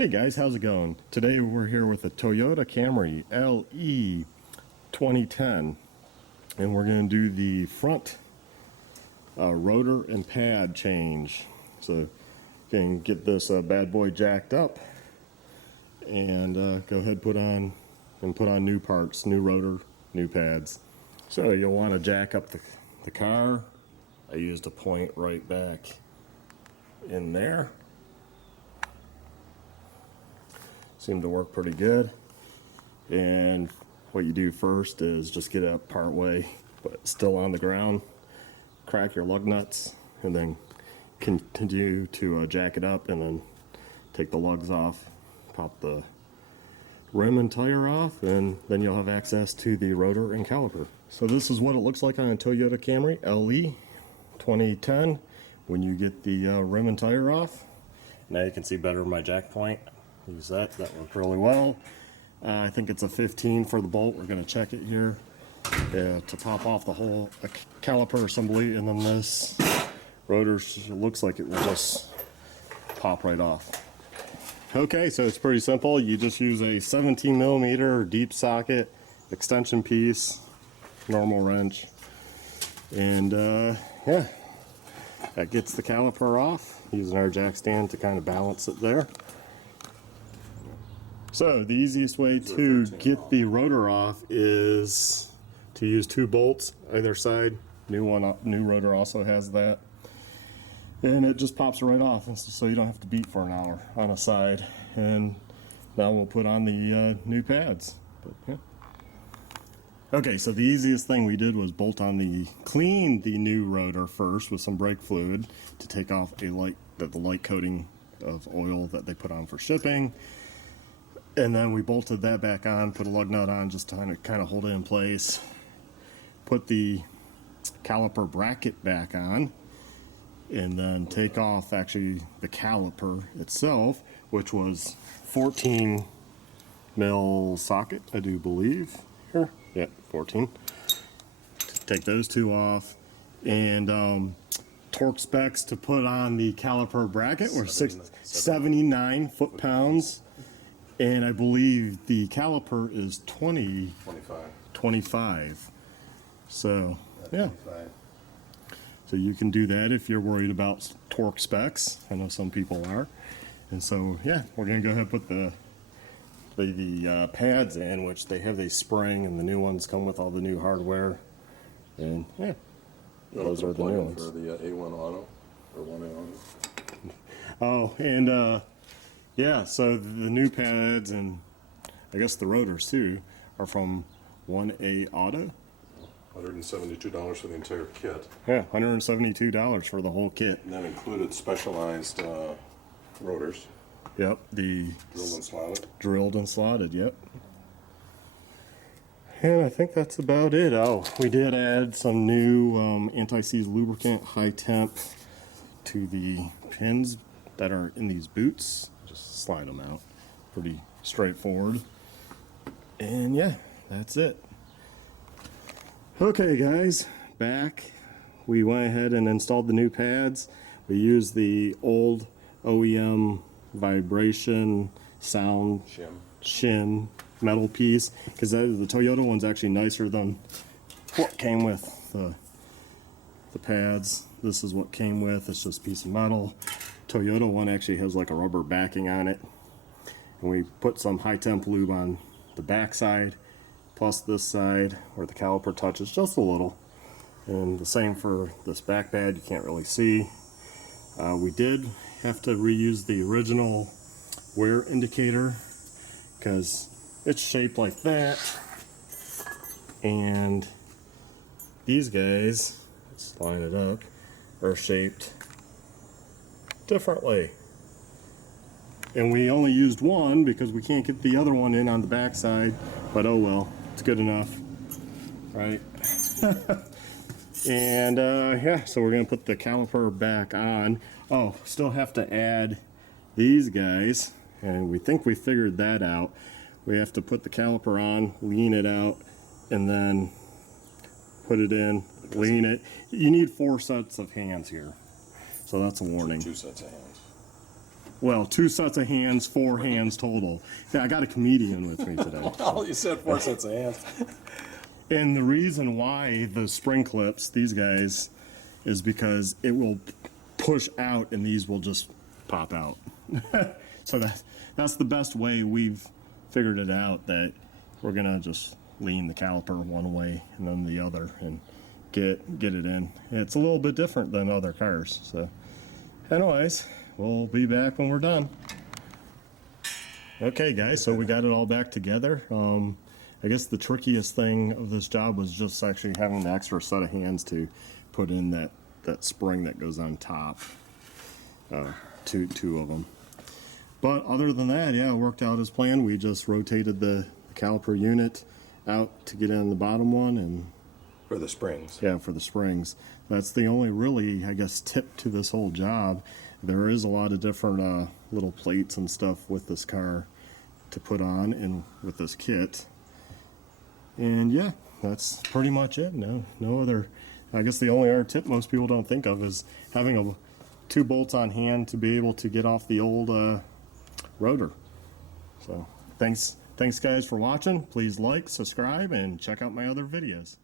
Hey guys, how's it going? Today we're here with a Toyota Camry LE 2010 and we're going to do the front rotor and pad change. So you can get this bad boy jacked up and go ahead put on new parts, new rotor, new pads. So you'll want to jack up the car. I used a point right back in there. Seemed to work pretty good. And what you do first is just get it up part way, but still on the ground. Crack your lug nuts, and then continue to jack it up, and then take the lugs off, pop the rim and tire off, and then you'll have access to the rotor and caliper. So this is what it looks like on a Toyota Camry LE 2010 when you get the rim and tire off. Now you can see better my jack point. Use that worked really well. I think it's a 15 for the bolt. We're going to check it here to pop off the whole caliper assembly, and then this rotor looks like it will just pop right off. Okay, so it's pretty simple. You just use a 17 millimeter deep socket extension piece, normal wrench, and yeah, that gets the caliper off, using our jack stand to kind of balance it there. So the easiest way to get the rotor off is to use two bolts either side. New rotor also has that, and it just pops right off, so you don't have to beat for an hour on a side. And now we'll put on the new pads. But, yeah. Okay, so the easiest thing we did was clean the new rotor first with some brake fluid to take off the light coating of oil that they put on for shipping. And then we bolted that back on, put a lug nut on just to kind of hold it in place. Put the caliper bracket back on, and then take off actually the caliper itself, which was 14 mil socket, I do believe. Here, yeah, 14. Take those two off, and torque specs to put on the caliper bracket were 79 foot-pounds. And I believe the caliper is 25. So, yeah. 25. So you can do that if you're worried about torque specs. I know some people are. And so, yeah, we're going to go ahead and put the pads in, which they have a spring, and the new ones come with all the new hardware. And, yeah, those are the new ones. For the A1 Auto, or 1A Auto. Oh, and yeah, so the new pads, and I guess the rotors too, are from 1A Auto. $172 for the entire kit. Yeah, $172 for the whole kit. And that included specialized rotors. Yep, the drilled and slotted. Drilled and slotted, yep. And I think that's about it. Oh, we did add some new anti-seize lubricant, high temp, to the pins that are in these boots. Just slide them out. Pretty straightforward. And yeah, that's it. Okay guys, back. We went ahead and installed the new pads. We used the old OEM vibration sound shim metal piece, because the Toyota one's actually nicer than what came with the pads. This is what came with. It's just a piece of metal. Toyota one actually has like a rubber backing on it, and we put some high temp lube on the back side, plus this side where the caliper touches just a little, and the same for this back pad. You can't really see. We did have to reuse the original wear indicator because it's shaped like that, and these guys, let's line it up, are shaped differently. And we only used one because we can't get the other one in on the back side, but oh well, it's good enough, right? And yeah, so we're gonna put the caliper back on. Oh, still have to add these guys, and we think we figured that out. We have to put the caliper on, lean it out, and then put it in, lean it. You need 4 sets of hands here, so that's a warning. 2 sets of hands. Well, 2 sets of hands, 4 hands total. Yeah, I got a comedian with me today. Oh, you said 4 sets of hands. And the reason why the spring clips, these guys, is because it will push out and these will just pop out. So that's the best way we've figured it out, that we're gonna just lean the caliper one way and then the other and get it in. It's a little bit different than other cars. So anyways, we'll be back when we're done. Okay guys, so we got it all back together. I guess the trickiest thing of this job was just actually having the extra set of hands to put in that spring that goes on top. Two of them. But other than that, yeah, it worked out as planned. We just rotated the caliper unit out to get in the bottom one, and For the springs. yeah, for the springs. That's the only really, I guess, tip to this whole job. There is a lot of different little plates and stuff with this car to put on and with this kit. And yeah, that's pretty much it. No other. I guess the only other tip most people don't think of is having 2 bolts on hand to be able to get off the old rotor. So thanks guys for watching. Please like, subscribe, and check out my other videos.